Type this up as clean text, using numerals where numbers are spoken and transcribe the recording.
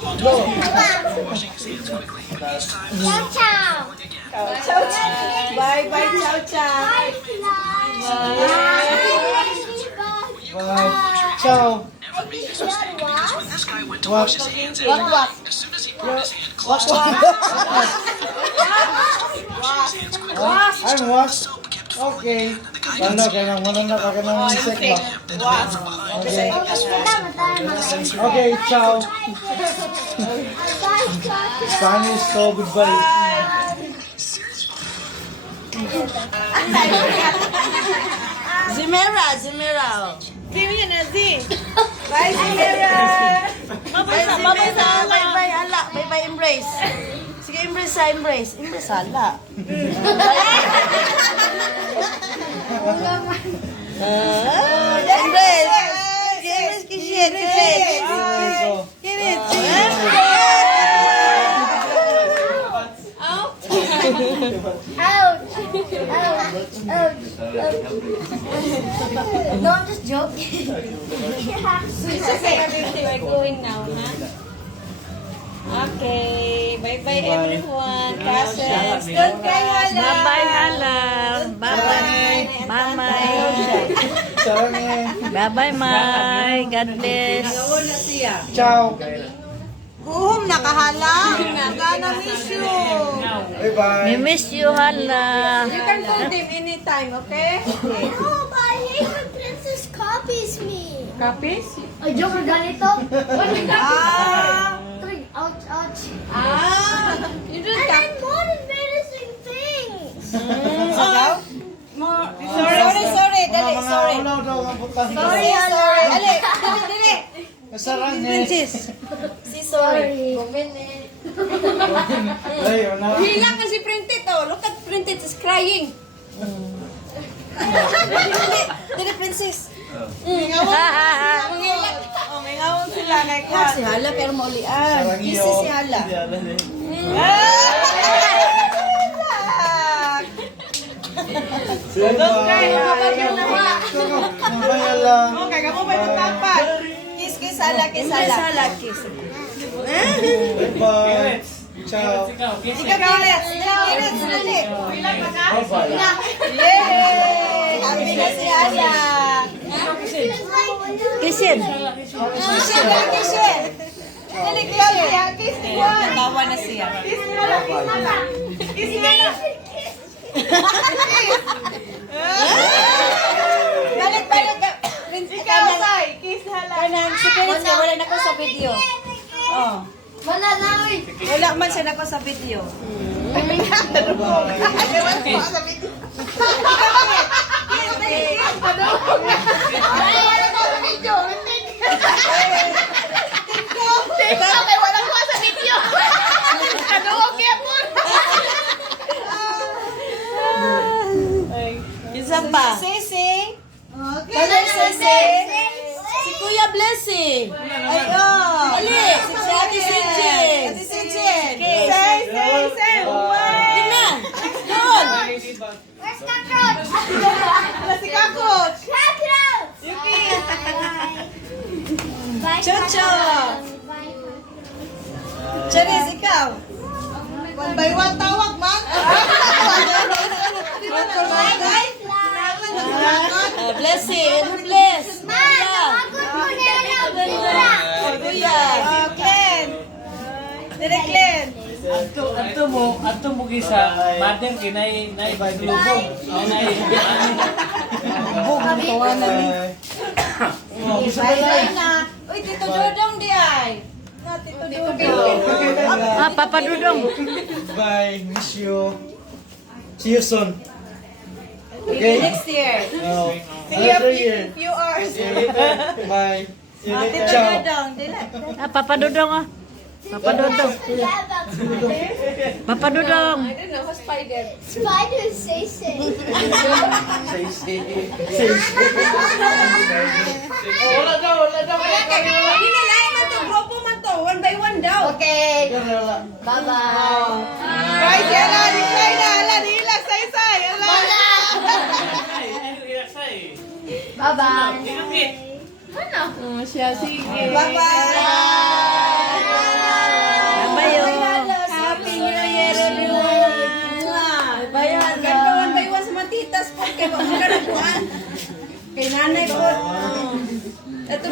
Ciao, ciao. Ciao, ciao. Bye, bye, ciao, ciao. Bye. Ciao. What? I'm what? Okay. Ano ka nang insect ba? Okay. Okay, ciao. Spanish, so goodbye. Zimera. Zimera na, Z. Bye, Zimera. Bye, Zimera. Bye, ala. Bye, embrace. Sige, embrace. Embrace, ala. Embrace. Embrace, kishin. Ouch. No, I'm just joking. We're going now, huh? Okay. Bye-bye, everyone. Casses. Goodbye, hala. Bye-bye, Hala. Bye-bye. Bye-bye. Sarang Bye-bye, Mai. God bless. Na siya. Ciao. Guhom, nakahala. Gana miss you. Bye-bye. We miss you, Hala. You can call them anytime, okay? Oh, but I hate when Princess copies me. Copies? Ay, joke ganito. Ah. Ouch, ouch. You do And that. then more embarrassing things. Sorry. Dali, sorry. Wala daw ang butang. Sorry. Dali. Sarang Princess. Si sorry. Ay, na. Hila kasi printed, oh. Look at printed. It's crying. Dali, princess. May ngawon sila. Si Hala, pero maulian. Sarang Kisi iyo. si Hala. Okay, kamu may tatapan. Kiss, Hala. Kiss. Bye-bye. Ciao. Ikaw, Kirit. Dali. Yay! Happy na si Hala. Kisin. Kishin. Dali, kiss. Tawa na siya. Kiss na. Balik. Ikaw, Sai. Kiss Hala. Kanan, si Kirit siya. Wala na ko sa video. Oh. Wala na, uy. Wala man siya nako sa video. Okay, wala ko sa video. Ano, okay po. Isa pa. Sisi. Okay. Sisi. Si Kuya Blessing. Ay, oh. Ali. Si Ate Sinjin. Say. Tingnan. Doon. Where's cockroach? Wala si Kakot. Cockroach! Yuki. Bye, Chocho. Bye. Charis, ikaw. One by one tawag, man. Blessing. Bless. Kuya. Glenn. Direk Glenn. Adto mo gisa, madam kinay lubog. Bye na. Uy, Tito Dodong di ay. Tito Dodong. Papa Dudong. Bye. Miss you. See you soon. Okay. Next year. Oh, See you another year. in few hours. See you later. Bye. See you later. Tito Ciao. Dodong. Dila. Papa Dudong, ah. Papa Dudong. Papa Dudong. I don't know, spider. Spiders say. Wala daw. Hindi na lain man to. Grupo man to. One by one daw. Okay. Bye-bye. Bye, Sierra. Di na. Ala, nila. Say. Ala. Bye-bye. Ano? Bye-bye. kay nanay po. Ito